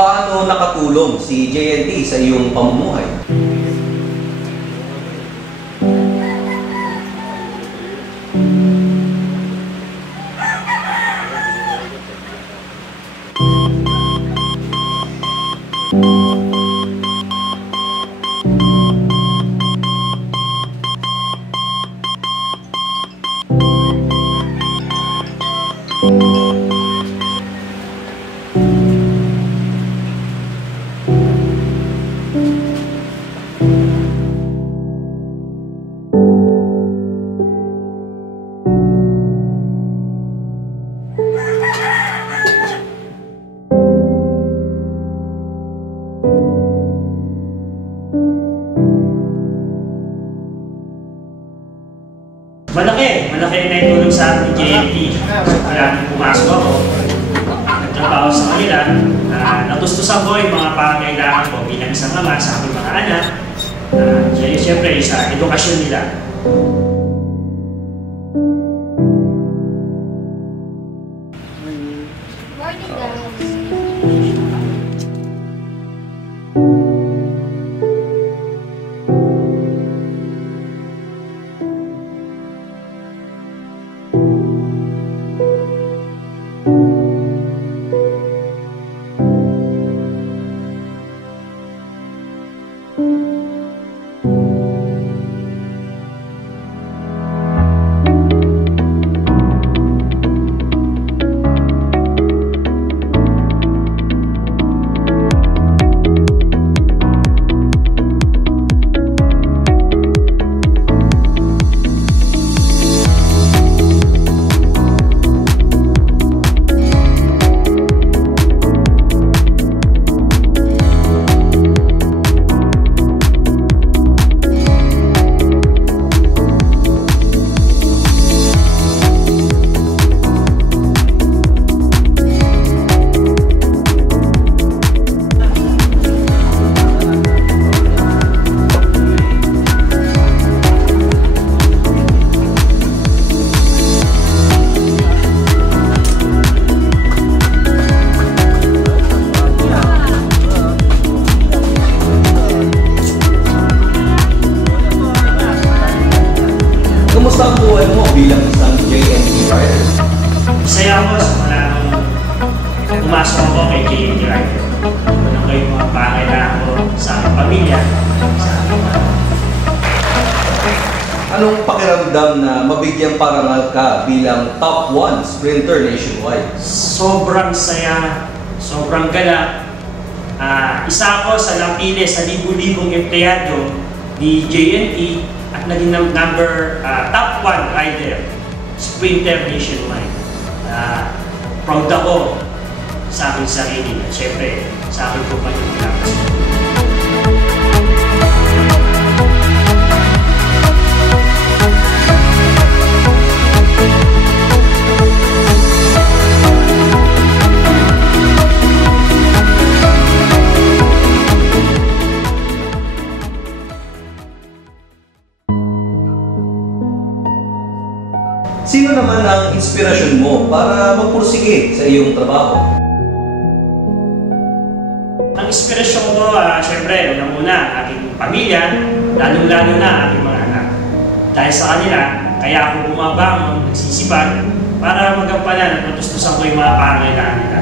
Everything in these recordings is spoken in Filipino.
paano nakatulong si JNT sa iyong pamumuhay? Malaki na itulong sa akin ni JNT. Kaya nung pumasok ako, nagtrabaho sa kanila, natustusan ko yung mga pangangailangan ko bilang isang ama sa aking mga anak. Siyempre, sa edukasyon nila. Morning, guys. Kumusta ang buhay mo bilang isang JNT rider? Masaya ako simula nung pumasok ako kay JNT rider. Ano ko yung mga pangailangan ko sa aking pamilya, sa aking mga. Anong pakiramdam na mabigyang parangal ka bilang top 1 sprinter nationwide? Sobrang saya, sobrang gala. Isa ako sa napili sa libu-libong empleyado ni JNT at naging top 1 rider, sprinter nationwide. Proud ako sa aking sarili at syempre sa aking kumpanya. Sino naman ang inspirasyon mo para magpursige sa iyong trabaho? Ang inspirasyon ko, syempre, unang-una, aking pamilya, lalong-lalo na aking mga anak. Dahil sa kanila, kaya ako bumabangon, nagsisipag, para magampanan at matustusan ko yung mga pangangailangan nila.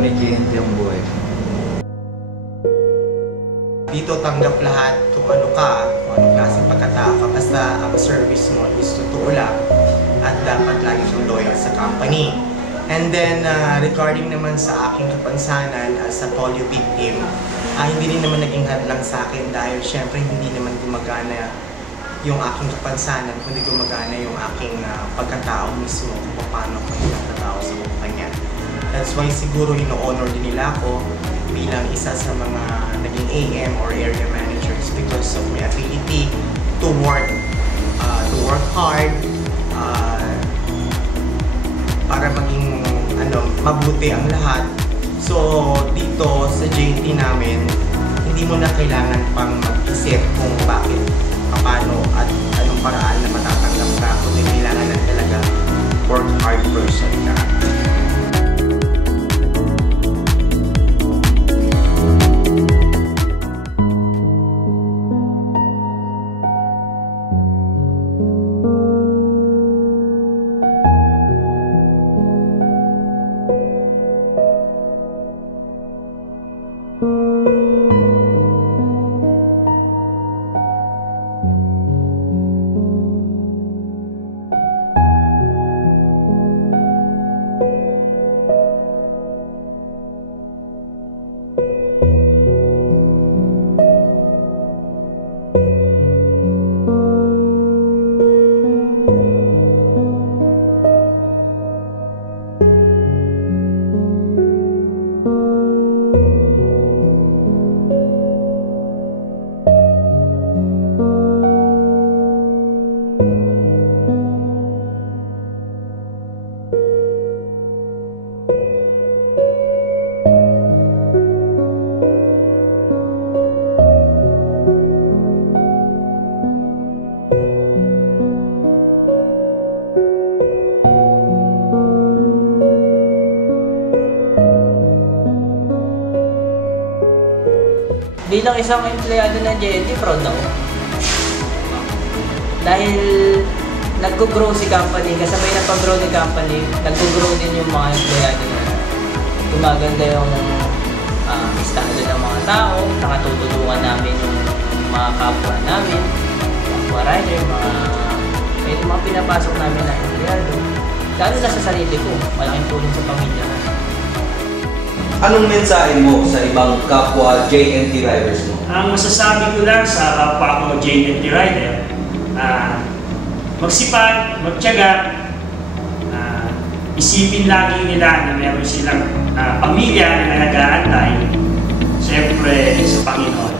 ni JNT ang buhay? Dito tanggap lahat kung ano ka, kung anong klaseng pagkatao ka, basta ang service mo is totoo lang at dapat lagi kang loyal sa company. And then, regarding naman sa aking kapansanan as a polio victim, hindi rin naman naging hadlang sa akin dahil syempre hindi naman gumagana yung aking kapansanan, kundi gumagana yung aking pagkatao mismo kung paano ako nagkatao sa kumpanya. That's why siguro ino-honor din nila ako bilang isa sa mga naging AM or area managers because of my ability to work hard para maging mabuti ang lahat. So dito sa JNT namin, hindi mo na kailangan pang mag-isip kung bakit, paano at anong paraan na matatanggap ka, kundi kailangan na talaga work hard person ka. Bilang isang empleyado ng JNT, proud ako. Dahil nag-grow si company, kasabay na pag-grow ni company, nag-grow din yung mga empleyado na gumaganda yung estado ng mga tao, nakatutulungan namin yung mga kapwa namin, kapwa rider, mga pinapasok namin na empleyado. Lalo na sa sarili ko, malaking tulong sa pamilya ko. Anong mensahe mo sa ibang kapwa JNT riders mo? Ang masasabi ko lang sa kapwa ko JNT rider, magsipag, magtiyaga, isipin lagi nila na meron silang pamilya na nag-aantay, siyempre sa Panginoon.